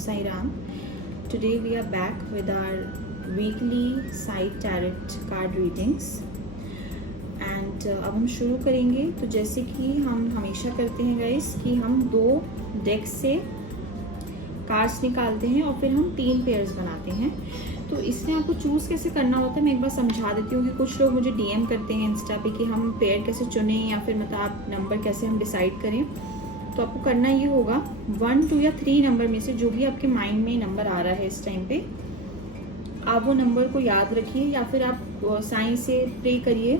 Sai Ram. Today we are back with our weekly side tarot card readings and अब हम शुरू करेंगे। तो जैसे कि हम हमेशा करते हैं गाइस कि हम 2 डेक से कार्ड्स निकालते हैं और फिर हम 3 पेयर्स बनाते हैं। तो इसमें आपको चूज़ कैसे करना होता है मैं एक बार समझा देती हूँ कि कुछ लोग मुझे डीएम करते हैं इंस्टा पे कि हम पेयर कैसे चुनें या फिर मतलब आप नंबर कैसे हम डिसाइड करें। तो आपको करना ये होगा 1, 2 या 3 नंबर में से जो भी आपके माइंड में नंबर आ रहा है इस टाइम पे, आप वो नंबर को याद रखिए या फिर आप साईं से प्रे करिए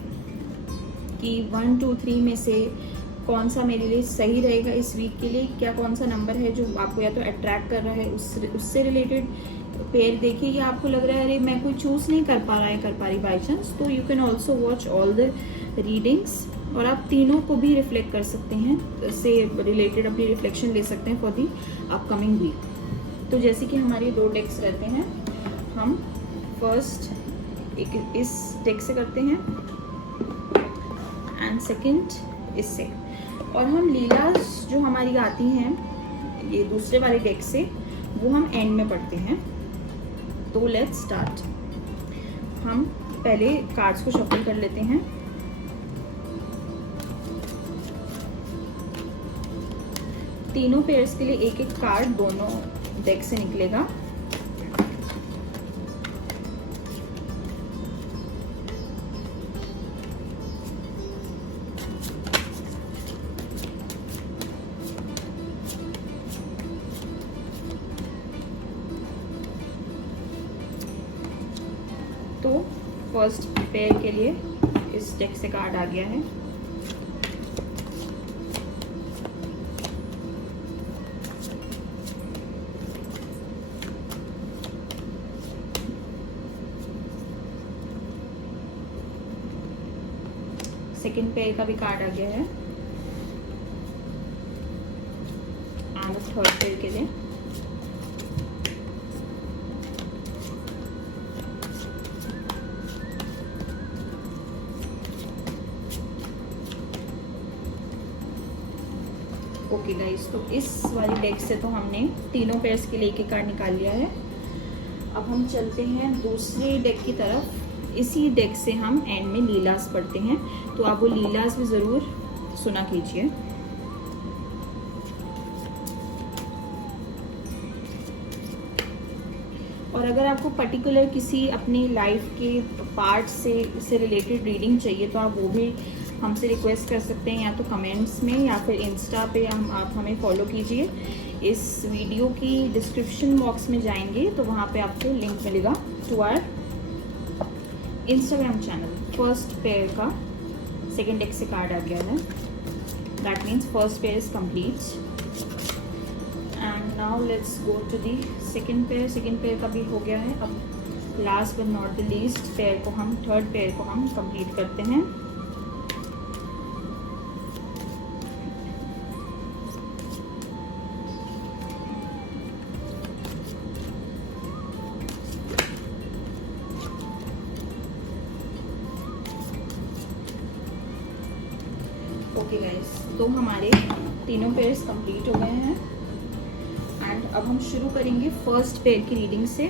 कि 1, 2, 3 में से कौन सा मेरे लिए सही रहेगा इस वीक के लिए, क्या कौन सा नंबर है जो आपको या तो अट्रैक्ट कर रहा है उससे रिलेटेड पेयर देखिए, या आपको लग रहा है अरे मैं कोई चूज़ नहीं कर पा रहा है कर पा रही बाई चांस, तो you can also watch all the readings और आप तीनों को भी रिफ्लेक्ट कर सकते हैं, इससे रिलेटेड अपनी रिफ्लेक्शन ले सकते हैं फॉर दी अपकमिंग वीक। तो जैसे कि हमारे 2 डेक्स रहते हैं, हम फर्स्ट एक इस डेक से करते हैं एंड सेकंड इससे, और हम लीलास जो हमारी आती हैं ये दूसरे वाले डेक से वो हम एंड में पढ़ते हैं। तो लेट्स स्टार्ट। हम पहले कार्ड्स को शफल कर लेते हैं। तीनों पेयर्स के लिए एक एक कार्ड दोनों डेक से निकलेगा। तो फर्स्ट पेयर के लिए इस डेक से कार्ड आ गया है। सेकेंड पेयर का भी कार्ड आ गया है एंड थर्ड पेयर के लिए ओके गाइस, तो इस वाली डेक से तो हमने तीनों पेयर्स के लिए एक कार्ड निकाल लिया है। अब हम चलते हैं दूसरे डेक की तरफ। इसी डेक से हम एंड में लीलास पढ़ते हैं, तो आप वो लीलास भी ज़रूर सुना कीजिए। और अगर आपको पर्टिकुलर किसी अपनी लाइफ के पार्ट से रिलेटेड रीडिंग चाहिए तो आप वो भी हमसे रिक्वेस्ट कर सकते हैं, या तो कमेंट्स में या फिर इंस्टा पे आप हमें फॉलो कीजिए। इस वीडियो की डिस्क्रिप्शन बॉक्स में जाएंगे तो वहाँ पे आपको लिंक मिलेगा to our Instagram channel. First pair का सेकेंड डेक से कार्ड आ गया है, that means first pair is complete and now let's go to the second pair. Second pair का भी हो गया है। अब last but not the least pair को हम थर्ड पेयर को हम कंप्लीट करते हैं। ओके गाइस, तो हमारे तीनों पेयर्स कंप्लीट हो गए हैं एंड अब हम शुरू करेंगे फर्स्ट पेयर की रीडिंग से।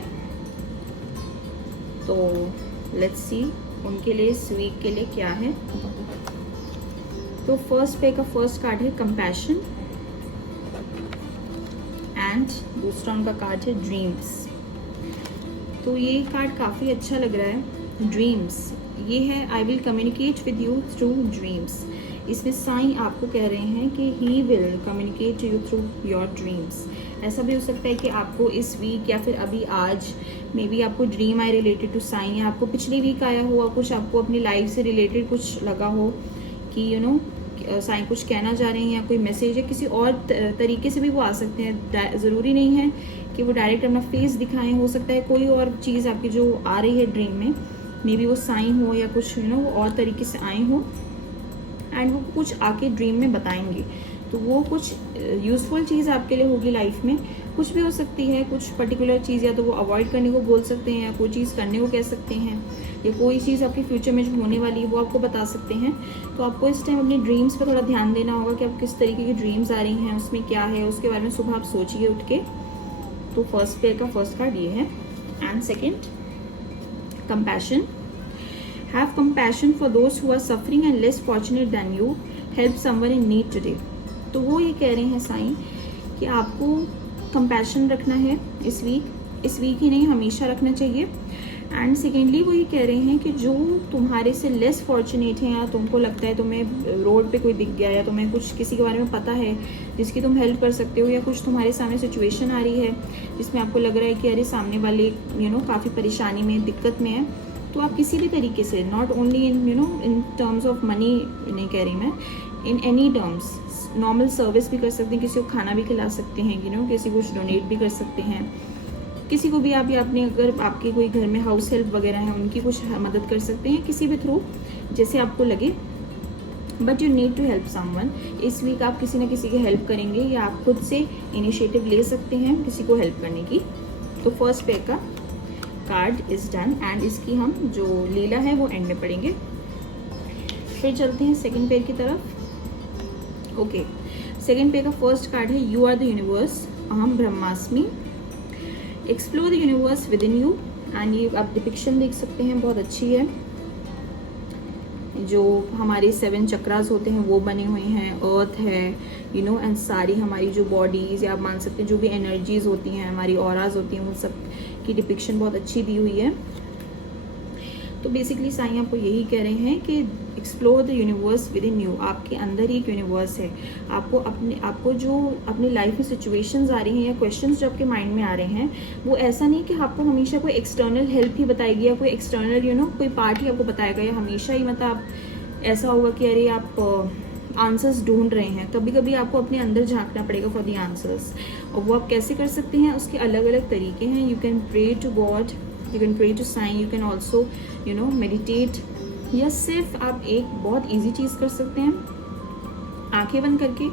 तो लेट्स सी उनके लिए इस वीक के लिए क्या है। तो फर्स्ट पेयर का फर्स्ट कार्ड है कंपैशन एंड दूसरा उनका कार्ड है ड्रीम्स। तो ये कार्ड काफ़ी अच्छा लग रहा है। ड्रीम्स ये है, I will communicate with you through dreams. इसमें साईं आपको कह रहे हैं कि he will communicate you through your dreams. ऐसा भी हो सकता है कि आपको इस वीक या फिर अभी आज मे बी आपको ड्रीम आए रिलेटेड टू साईं, या आपको पिछली वीक आया हो और कुछ आपको अपनी लाइफ से रिलेटेड कुछ लगा हो कि यू नो साईं कुछ कहना चाह रहे हैं या कोई मैसेज है, किसी और तरीके से भी वो आ सकते हैं। ज़रूरी नहीं है कि वो डायरेक्ट अपना फेस दिखाएं, हो सकता है कोई और चीज़ आपकी जो आ रही है ड्रीम में मे बी वो साईं हो या कुछ यू नो वो और तरीके से आए हो एंड वो कुछ आके ड्रीम में बताएंगे। तो वो कुछ यूज़फुल चीज़ आपके लिए होगी लाइफ में, कुछ भी हो सकती है, कुछ पर्टिकुलर चीज़ या तो वो अवॉइड करने को बोल सकते हैं या कोई चीज़ करने को कह सकते हैं, या कोई चीज़ आपके फ्यूचर में जो होने वाली है वो आपको बता सकते हैं। तो आपको इस टाइम अपनी ड्रीम्स पर थोड़ा ध्यान देना होगा कि आप किस तरीके की ड्रीम्स आ रही हैं, उसमें क्या है, उसके बारे में सुबह आप सोचिए उठ के। तो फर्स्ट पेयर का फर्स्ट कार्ड ये है। And second, compassion. Have compassion for those who are suffering and less fortunate than you, help someone in need today. तो वो ये कह रहे हैं साईं कि आपको कंपैशन रखना है इस वीक ही नहीं, हमेशा रखना चाहिए। एंड सेकेंडली वो ये कह रहे हैं कि जो तुम्हारे से लेस फॉर्चुनेट हैं, या तुमको लगता है तुम्हें रोड पे कोई दिख गया, या तुम्हें कुछ किसी के बारे में पता है जिसकी तुम हेल्प कर सकते हो, या कुछ तुम्हारे सामने सिचुएशन आ रही है जिसमें आपको लग रहा है कि अरे सामने वाले काफ़ी परेशानी में, दिक्कत में है, तो आप किसी भी तरीके से, not only in in terms of money नहीं कह रही मैं, in any terms, normal service भी कर सकते हैं, किसी को खाना भी खिला सकते हैं, किसी को डोनेट भी कर सकते हैं, किसी को भी आप, या अपने अगर आपके कोई घर में हाउस हेल्प वगैरह है उनकी कुछ मदद कर सकते हैं, किसी भी थ्रू जैसे आपको लगे। But you need to help someone. इस वीक आप किसी न किसी की हेल्प करेंगे, या आप खुद से इनिशिएटिव ले सकते हैं किसी को हेल्प करने की। तो फर्स्ट पेयर का कार्ड इज डन, एंड इसकी हम जो लीला है वो एंड में पढ़ेंगे। फिर चलते हैं सेकेंड पेयर की तरफ। ओके, सेकेंड पेयर का फर्स्ट कार्ड है यू आर द यूनिवर्स, अहम ब्रह्मास्मि। Explore the universe within you. And ये आप डिपिक्शन देख सकते हैं, बहुत अच्छी है। जो हमारे 7 चक्रास होते हैं वो बने हुए हैं, अर्थ है एंड सारी हमारी जो बॉडीज, या आप मान सकते हैं जो भी एनर्जीज होती हैं, हमारी ऑराज होती हैं, उन सब की डिपिक्शन बहुत अच्छी दी हुई है। तो बेसिकली साईं आपको यही कह रहे हैं कि explore the universe within you. आपके अंदर ही एक यूनिवर्स है। आपको जो अपनी लाइफ में सिचुएशंस आ रही हैं, या क्वेश्चंस जो आपके माइंड में आ रहे हैं, वो ऐसा नहीं कि आपको हमेशा कोई एक्सटर्नल हेल्प ही बताएगी, या कोई एक्सटर्नल कोई पार्ट ही आपको बताएगा, या हमेशा ही मतलब ऐसा होगा कि अरे आप आंसर्स ढूंढ रहे हैं। कभी कभी आपको अपने अंदर झांकना पड़ेगा फॉर दी आंसर्स। और वो आप कैसे कर सकते हैं, उसके अलग अलग तरीके हैं। You can pray to God, you can pray to Sai, you can also meditate, या सिर्फ आप एक बहुत ईजी चीज़ कर सकते हैं, आंखें बंद करके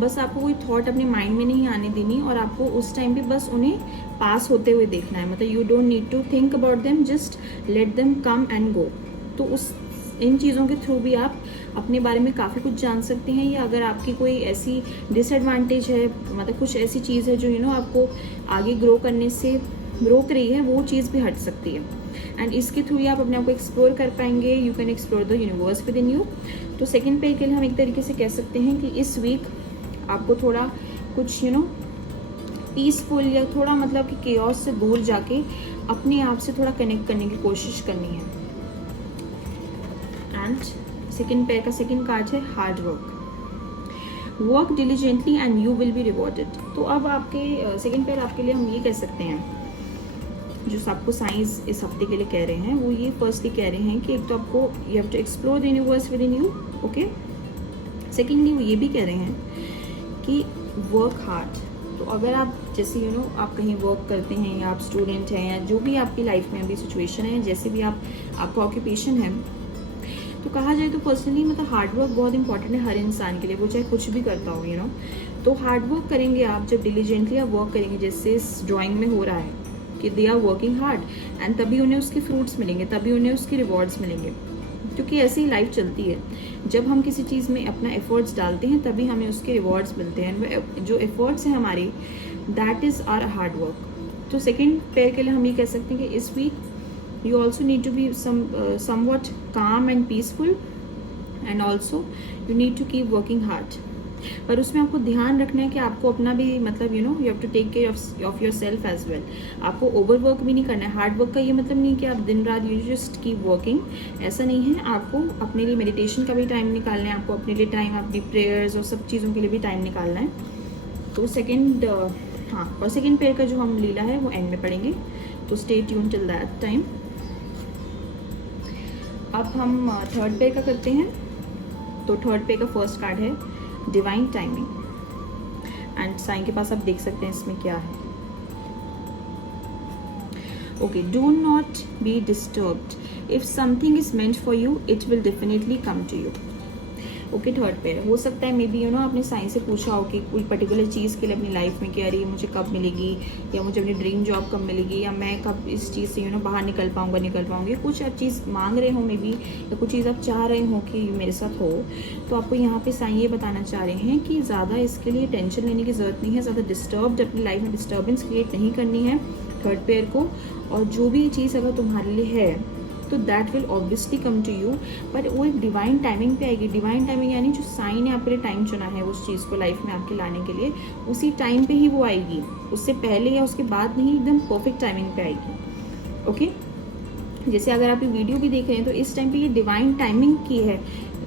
बस आपको कोई थॉट अपने माइंड में नहीं आने देनी, और आपको उस टाइम पे बस उन्हें पास होते हुए देखना है। मतलब you don't need to think about them, just let them come and go. तो इन चीज़ों के थ्रू भी आप अपने बारे में काफ़ी कुछ जान सकते हैं, या अगर आपकी कोई ऐसी डिसएडवांटेज है, मतलब कुछ ऐसी चीज़ है जो आपको आगे ग्रो करने से रोक रही है, वो चीज़ भी हट सकती है। एंड इसके थ्रू ही आप अपने आप को एक्सप्लोर कर पाएंगे। You can explore the universe within you. तो सेकेंड पेयर के लिए हम एक तरीके से कह सकते हैं कि इस वीक आपको थोड़ा कुछ पीसफुल, या थोड़ा मतलब कि केओस से दूर जाके अपने आप से थोड़ा कनेक्ट करने की कोशिश करनी है। एंड सेकेंड पेयर का सेकेंड कार्ड है hard work diligently and you will be rewarded. तो अब आपके सेकेंड पेयर आपके लिए हम ये कह सकते हैं, जो सबको साइंस इस हफ्ते के लिए कह रहे हैं, वो ये फर्स्टली कह रहे हैं कि एक तो आपको you have to explore the universe within you. Okay, secondly वो ये भी कह रहे हैं कि वर्क हार्ड। तो अगर आप जैसे आप कहीं वर्क करते हैं, या आप स्टूडेंट हैं, या जो भी आपकी लाइफ में अभी सिचुएशन है, जैसे भी आपका ऑक्यूपेशन है, तो कहा जाए तो पर्सनली मतलब हार्ड वर्क बहुत इंपॉर्टेंट है हर इंसान के लिए, वो चाहे कुछ भी करता हो तो हार्ड वर्क करेंगे आप, जब डिलीजेंटली आप वर्क करेंगे, जैसे इस ड्राइंग में हो रहा है कि they are working hard, and तभी उन्हें उसके फ्रूट्स मिलेंगे, तभी उन्हें उसके रिवॉर्ड्स मिलेंगे। क्योंकि ऐसे ही लाइफ चलती है, जब हम किसी चीज़ में अपना एफर्ट्स डालते हैं तभी हमें उसके रिवॉर्ड्स मिलते हैं। जो एफर्ट्स हैं हमारे, that is our hard work. तो सेकेंड पेयर के लिए हम ये कह सकते हैं कि इस week you also need to be somewhat calm and peaceful, and also you need to keep working hard। पर उसमें आपको ध्यान रखना है कि आपको अपना भी मतलब you have to take care of yourself as well। आपको ओवर वर्क भी नहीं करना है। हार्ड वर्क का ये मतलब नहीं कि आप दिन रात you just keep working, ऐसा नहीं है। आपको अपने लिए मेडिटेशन का भी टाइम निकालना है, आपको अपने लिए टाइम, अपनी प्रेयर्स और सब चीज़ों के लिए भी टाइम निकालना है। तो सेकेंड और सेकेंड पेयर का जो हम लीला है वो एंड में पढ़ेंगे, तो stay tune till that time. अब हम थर्ड पेयर का करते हैं। तो थर्ड पेयर का फर्स्ट कार्ड है डिवाइन टाइमिंग, एंड साईं के पास आप देख सकते हैं इसमें क्या है। Okay, do not be disturbed, if something is meant for you it will definitely come to you. Okay, third pair हो सकता है मे बी आपने साईं से पूछा हो कि कोई पर्टिकुलर चीज़ के लिए अपनी लाइफ में कि अरे मुझे कब मिलेगी, या मुझे अपनी ड्रीम जॉब कब मिलेगी, या मैं कब इस चीज़ से बाहर निकल पाऊँगी, कुछ आप चीज़ मांग रहे हो मे बी, या कुछ चीज़ आप चाह रहे हो कि मेरे साथ हो। तो आपको यहाँ पे साईं ये बताना चाह रहे हैं कि ज़्यादा इसके लिए टेंशन लेने की ज़रूरत नहीं है, ज़्यादा डिस्टर्ब्ड अपनी लाइफ में डिस्टर्बेंस क्रिएट नहीं करनी है थर्ड पेयर को। और जो भी चीज़ अगर तुम्हारे लिए है तो that will obviously come to you, but वो एक डिवाइन टाइमिंग पे आएगी। डिवाइन टाइमिंग यानी जो साईं ने आपके लिए टाइम चुना है उस चीज़ को लाइफ में आपके लाने के लिए, उसी टाइम पे ही वो आएगी, उससे पहले या उसके बाद नहीं, एकदम परफेक्ट टाइमिंग पे आएगी। ओके, जैसे अगर आप ये वीडियो भी देख रहे हैं तो इस टाइम पे ये डिवाइन टाइमिंग की है,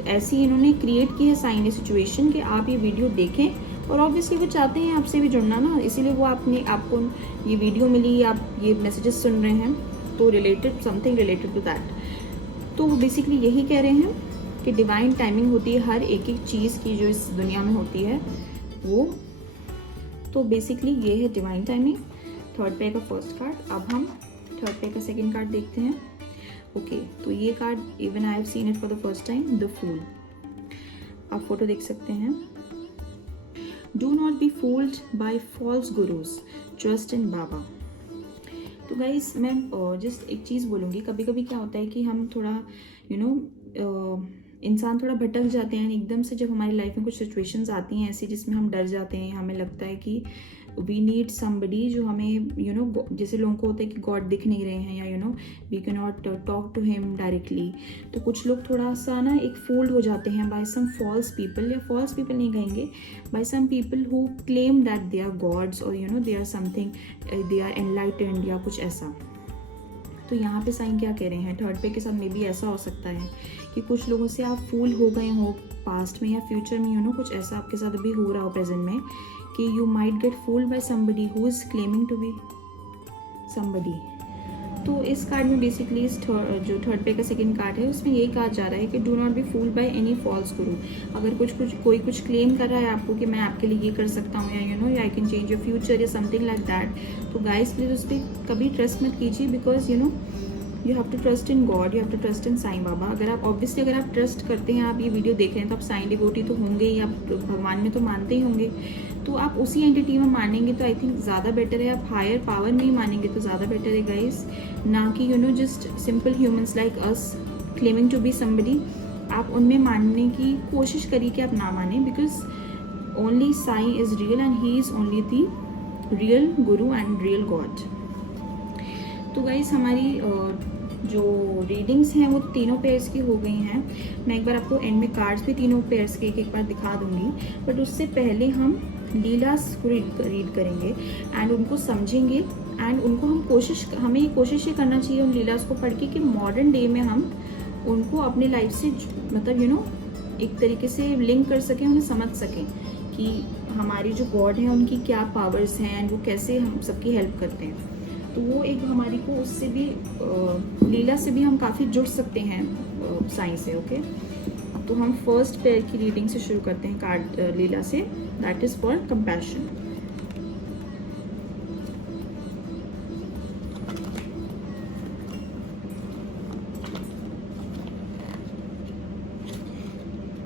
ऐसी इन्होंने क्रिएट की है साईं ने सिचुएशन कि आप ये वीडियो देखें। और ऑब्वियसली वो चाहते हैं आपसे भी जुड़ना ना, इसीलिए वो आपको ये वीडियो मिली, आप ये मैसेजेस सुन रहे हैं, तो related something related to that. तो वो बेसिकली यही कह रहे हैं कि डिवाइन टाइमिंग होती है हर एक चीज़ की जो इस दुनिया में होती है वो। तो बेसिकली ये है डिवाइन टाइमिंग, थर्ड पेयर का फर्स्ट कार्ड। अब हम थर्ड पेयर का सेकंड कार्ड देखते हैं। ओके, तो ये card even I have seen it for the first time, the fool. आप फोटो देख सकते हैं। Do not be fooled by false gurus, trust in Baba. तो गाइस मैं जस्ट एक चीज़ बोलूँगी, कभी कभी क्या होता है कि हम थोड़ा इंसान थोड़ा भटक जाते हैं एकदम से, जब हमारी लाइफ में कुछ सिचुएशंस आती हैं ऐसी जिसमें हम डर जाते हैं, हमें लगता है कि वी नीड समबडी जो हमें जैसे लोगों को होता है कि गॉड दिख नहीं रहे हैं, या we can not talk to him directly. तो कुछ लोग थोड़ा सा ना एक फोल्ड हो जाते हैं बाय सम फॉल्स पीपल, या फॉल्स पीपल नहीं कहेंगे, by some people who claim that they are gods, और they are something, they are enlightened या कुछ ऐसा। तो यहाँ पे साईं क्या कह रहे हैं, थर्ड पे के साथ मे बी ऐसा हो सकता है कि कुछ लोगों से आप फूल हो गए हो पास्ट में या फ्यूचर में, कुछ ऐसा आपके साथ अभी हो रहा हो प्रेजेंट में कि you might get fooled by somebody who is claiming to be somebody. तो इस कार्ड में बेसिकली इस जो थर्ड पे का सेकंड कार्ड है उसमें यही कहा जा रहा है कि do not be fooled by any false guru. अगर कोई कुछ क्लेम कर रहा है आपको कि मैं आपके लिए ये कर सकता हूँ, या I can change your future या समथिंग लाइक दैट, तो गाइस प्लीज उस पर कभी ट्रस्ट मत कीजिए, because you have to trust in God, you have to trust in Sai Baba. अगर आप ट्रस्ट करते हैं, आप ये वीडियो देख रहे हैं तो आप साईं डिवोटी तो होंगे ही, आप भगवान में तो मानते ही होंगे, तो आप उसी एंटिटी में मानेंगे तो आई थिंक ज़्यादा बेटर है। आप हायर पावर में ही मानेंगे तो ज़्यादा बेटर है गाइस, ना कि just simple humans like us claiming to be somebody. आप उनमें मानने की कोशिश करिए कि आप ना माने, because only Sai is real and he is only the real guru and real God. तो गाइस हमारी जो रीडिंग्स हैं वो तीनों पेयर्स की हो गई हैं। मैं एक बार आपको एंड में कार्ड्स भी तीनों पेयर्स के एक बार दिखा दूंगी, बट उससे पहले हम लीलास को रीड करेंगे एंड उनको समझेंगे, एंड उनको हमें ये कोशिश ये करना चाहिए उन लीलास को पढ़ के कि मॉडर्न डे में हम उनको अपनी लाइफ से मतलब एक तरीके से लिंक कर सकें, उन्हें समझ सकें कि हमारी जो गॉड है उनकी क्या पावर्स हैं एंड वो कैसे हम सबकी हेल्प करते हैं। तो वो एक हमारी को उससे भी लीला से भी हम काफ़ी जुड़ सकते हैं साईं से। ओके, तो हम फर्स्ट पेयर की रीडिंग से शुरू करते हैं कार्ड लीला से, that is for compassion.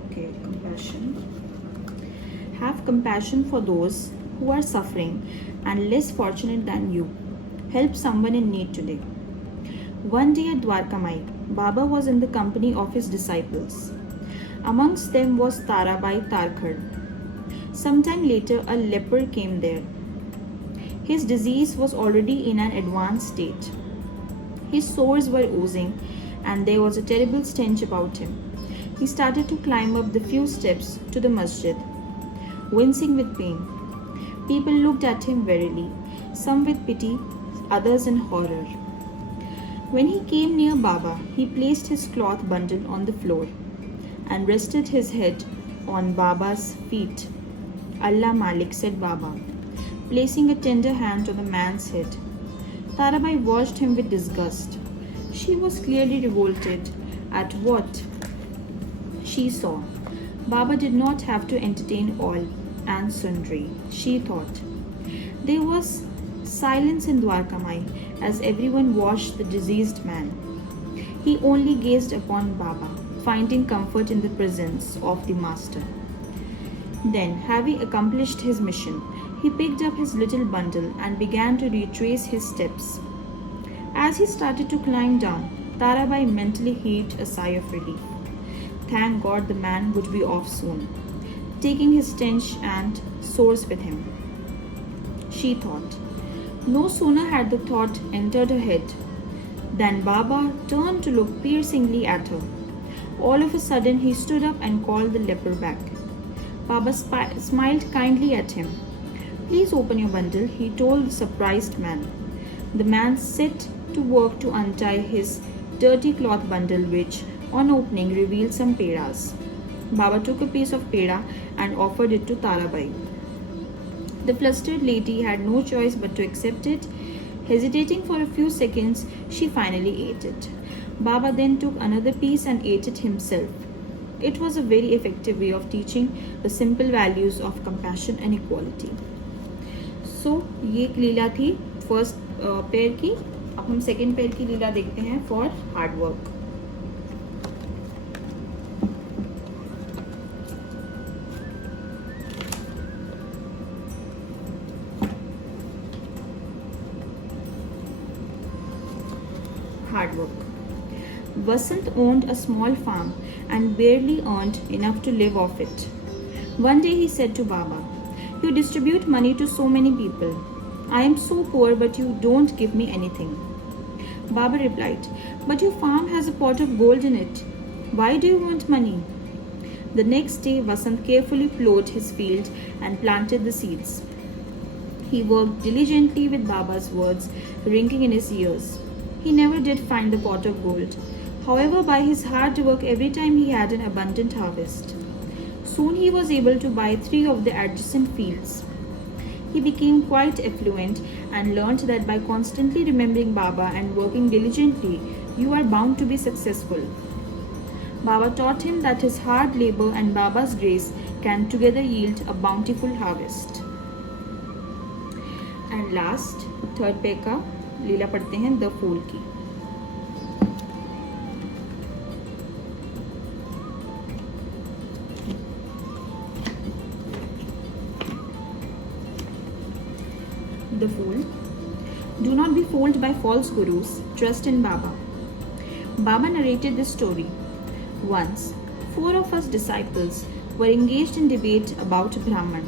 Okay, compassion. Have compassion for those who are suffering and less fortunate than you. Help someone in need today. One day at Dwarkamai, Baba was in the company of his disciples. Amongst them was Tarabai Tarkhar. Sometime later, a leper came there. His disease was already in an advanced state. His sores were oozing, and there was a terrible stench about him. He started to climb up the few steps to the masjid, wincing with pain. People looked at him warily, some with pity, others in horror. When he came near Baba, he placed his cloth bundle on the floor and rested his head on Baba's feet. Allah Malik, said Baba, placing a tender hand on the man's head. Tarabai watched him with disgust. She was clearly revolted at what she saw. Baba did not have to entertain all and sundry, she thought. There was silence in Dwarkamai as everyone watched the diseased man. He only gazed upon Baba. finding comfort in the presence of the master. Then, having accomplished his mission, he picked up his little bundle and began to retrace his steps. As he started to climb down, Tarabai mentally heaved a sigh of relief. Thank God the man would be off soon, taking his stench and sores with him. She thought. No sooner had the thought entered her head than Baba turned to look piercingly at her. All of a sudden, he stood up and called the leper back. Baba smiled kindly at him. Please open your bundle, he told the surprised man. The man set to work to untie his dirty cloth bundle, which, on opening, revealed some pedas. Baba took a piece of peda and offered it to Tarabai. The flustered lady had no choice but to accept it. Hesitating for a few seconds, she finally ate it. Baba then took another piece and ate it himself. It was a very effective way of teaching the simple values of compassion and equality. So, ये एक लीला थी first pair की. अब हम second pair की लीला देखते हैं for hard work. Hard work. Vasant owned a small farm and barely earned enough to live off it. One day he said to Baba, "You distribute money to so many people. I am so poor, but you don't give me anything." Baba replied, "But your farm has a pot of gold in it. Why do you want money?" The next day, Vasant carefully plowed his field and planted the seeds. He worked diligently with Baba's words ringing in his ears. He never did find the pot of gold. However, by his hard work, every time he had an abundant harvest. Soon he was able to buy 3 of the adjacent fields. He became quite affluent and learnt that by constantly remembering Baba and working diligently, you are bound to be successful. Baba taught him that his hard labor and Baba's grace can together yield a bountiful harvest. And last, third pair का लीला पढ़ते हैं the fool की. The Fool. Do not be fooled by false gurus. Trust in Baba. Baba narrated this story. Once, 4 of us disciples were engaged in debate about Brahman.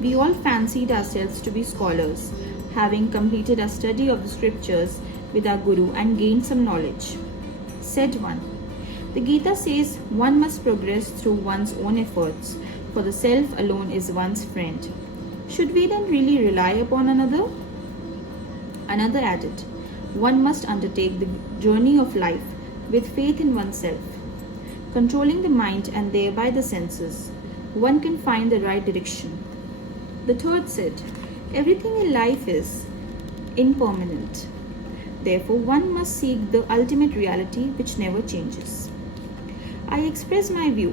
We all fancied ourselves to be scholars, having completed our study of the scriptures with our guru and gained some knowledge. Said one, "The Gita says one must progress through one's own efforts, for the self alone is one's friend. Should we then really rely upon another?" Another added, "One must undertake the journey of life with faith in oneself. Controlling the mind and thereby the senses, one can find the right direction." The third said, "Everything in life is impermanent. Therefore, one must seek the ultimate reality which never changes." I express my view.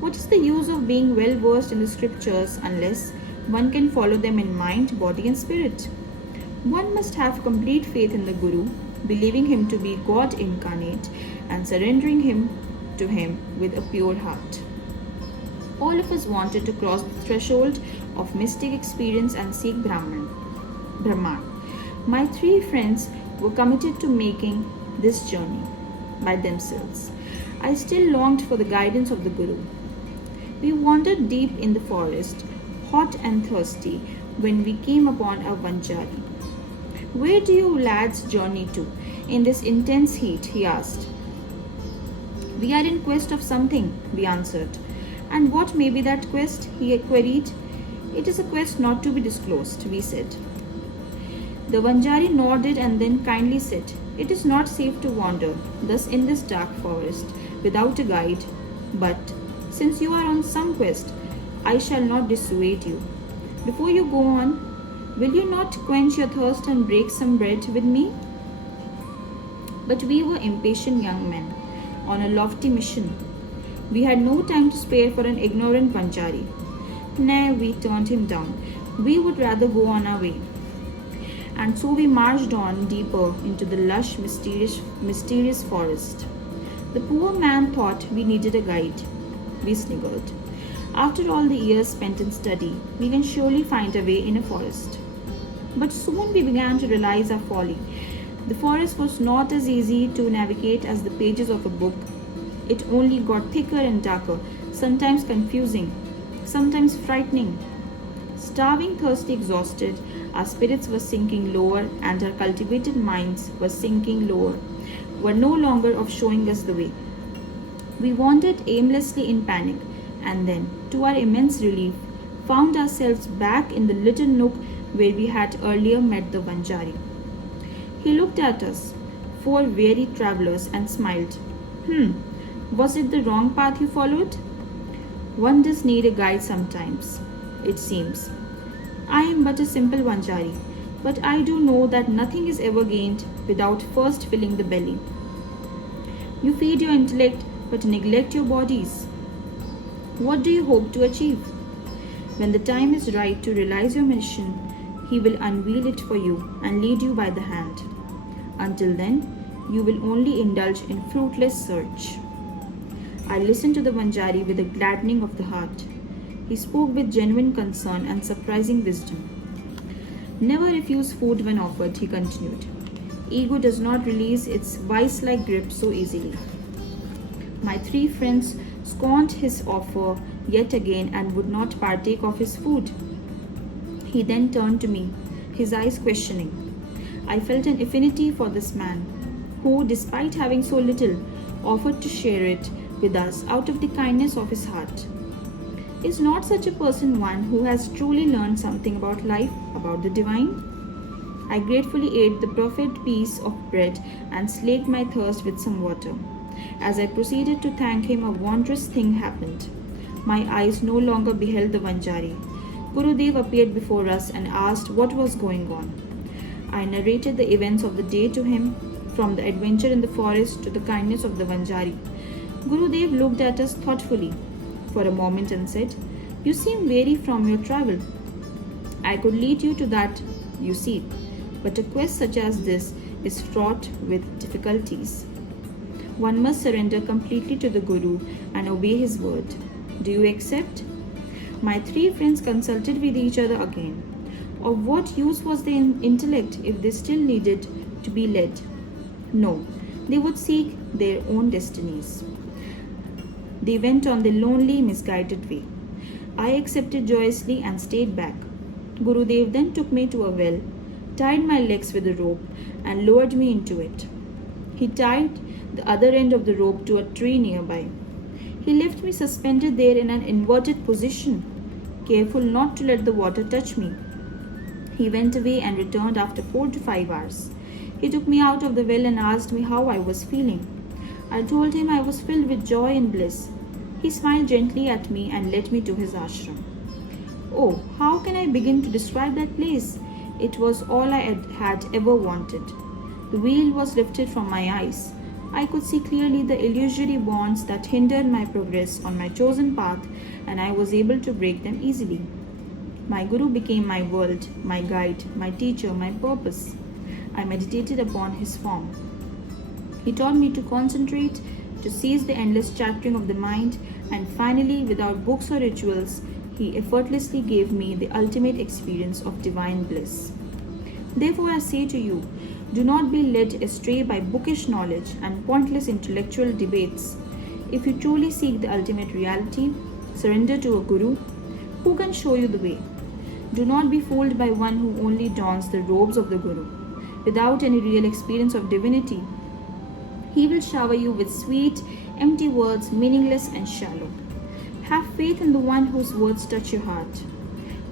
What is the use of being well versed in the scriptures unless one can follow them in mind, body, and spirit? One must have complete faith in the Guru, believing him to be God incarnate and surrendering to him with a pure heart. All of us wanted to cross the threshold of mystic experience and seek Brahman. My 3 friends were committed to making this journey by themselves. I still longed for the guidance of the Guru. We wandered deep in the forest, hot and thirsty, when we came upon a Vanchari. "Where do you lads journey to in this intense heat?" he asked. "We are in quest of something," we answered. "And what may be that quest?" he queried. "It is a quest not to be disclosed," we said. The Vanchari nodded and then kindly said, "It is not safe to wander thus in this dark forest without a guide, but since you are on some quest, I shall not dissuade you. Before you go on, will you not quench your thirst and break some bread with me?" But we were impatient young men on a lofty mission. We had no time to spare for an ignorant Vanchari. Nay, we turned him down. We would rather go on our way. And so we marched on deeper into the lush, mysterious forest. The poor man thought we needed a guide. We sniggered. After all the years spent in study, we can surely find a way in a forest. But soon we began to realize our folly. The forest was not as easy to navigate as the pages of a book. It only got thicker and darker, sometimes confusing, sometimes frightening. Starving, thirsty, exhausted, our spirits were sinking lower and our cultivated minds were sinking lower, were no longer of showing us the way. We wandered aimlessly in panic and then, to our immense relief, found ourselves back in the little nook where we had earlier met the Vanjari. He looked at us, 4 weary travelers, and smiled. Was it the wrong path you followed? One does need a guide sometimes, it seems. I am but a simple Vanjari, but I do know that nothing is ever gained without first filling the belly. You feed your intellect but neglect your bodies. What do you hope to achieve? When the time is right to realize your mission, He will unveil it for you and lead you by the hand. Until then, you will only indulge in fruitless search. I listened to the Vanjari with a gladdening of the heart. He spoke with genuine concern and surprising wisdom. Never refuse food when offered, he continued. Ego does not release its vice-like grip so easily. My 3 friends scorned his offer yet again and would not partake of his food. He then turned to me, his eyes questioning. I felt an affinity for this man, who, despite having so little, offered to share it with us out of the kindness of his heart. Is not such a person one who has truly learned something about life, about the divine? I gratefully ate the proffered piece of bread and slaked my thirst with some water. As I proceeded to thank him, a wondrous thing happened. My eyes no longer beheld the Vanjari. Gurudev appeared before us and asked what was going on. I narrated the events of the day to him, from the adventure in the forest to the kindness of the Vanjari. Gurudev looked at us thoughtfully for a moment and said, You seem weary from your travel. I could lead you to that, you see, but a quest such as this is fraught with difficulties. One must surrender completely to the Guru and obey his word. Do you accept? My 3 friends consulted with each other again. Of what use was their intellect if they still needed to be led? No, they would seek their own destinies. They went on their lonely, misguided way. I accepted joyously and stayed back. Gurudev then took me to a well, tied my legs with a rope, and lowered me into it. He tied the other end of the rope to a tree nearby. He left me suspended there in an inverted position, careful not to let the water touch me. He went away and returned after 4 to 5 hours. He took me out of the well and asked me how I was feeling. I told him I was filled with joy and bliss. He smiled gently at me and led me to his ashram. Oh, how can I begin to describe that place? It was all I had ever wanted. The veil was lifted from my eyes. I could see clearly the illusory bonds that hindered my progress on my chosen path, and I was able to break them easily. My Guru became my world, my guide, my teacher, my purpose. I meditated upon his form. He taught me to concentrate, to cease the endless chattering of the mind, and finally, without books or rituals, he effortlessly gave me the ultimate experience of divine bliss. Therefore, I say to you, do not be led astray by bookish knowledge and pointless intellectual debates. If you truly seek the ultimate reality, surrender to a Guru who can show you the way. Do not be fooled by one who only dons the robes of the Guru, without any real experience of divinity. He will shower you with sweet, empty words, meaningless and shallow. Have faith in the one whose words touch your heart,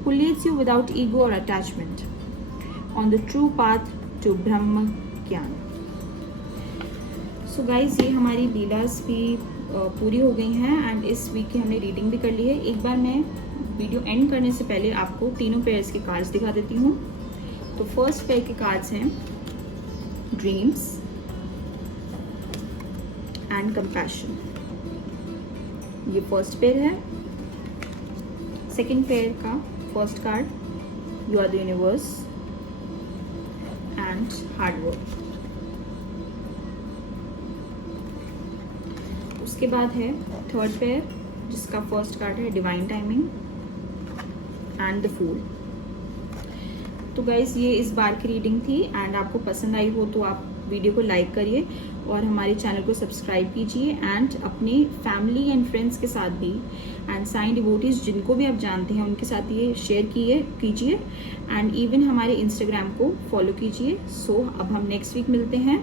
who leads you without ego or attachment on the true path to Brahma Gyan. So guys, ये हमारी लीलास भी पूरी हो गई हैं and इस week की हमने रीडिंग भी कर ली है. एक बार मैं वीडियो एंड करने से पहले आपको तीनों पेयर्स के कार्ड्स दिखा देती हूँ. तो फर्स्ट पेयर के कार्ड्स हैं ड्रीम्स एंड कंपैशन. ये फर्स्ट पेयर है. सेकंड पेयर का first card you are the universe and hard work. उसके बाद है थर्ड पेयर, जिसका फर्स्ट कार्ड है divine timing and the fool. तो गाइस ये इस बार की रीडिंग थी, एंड आपको पसंद आई हो तो आप वीडियो को लाइक करिए और हमारे चैनल को सब्सक्राइब कीजिए, एंड अपने फैमिली एंड फ्रेंड्स के साथ भी, एंड साइन डिवोटीज जिनको भी आप जानते हैं उनके साथ ये शेयर कीजिए, एंड इवन हमारे इंस्टाग्राम को फॉलो कीजिए। सो अब हम नेक्स्ट वीक मिलते हैं।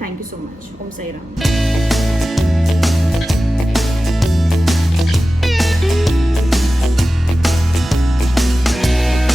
Thank you so much. Om Sai Ram.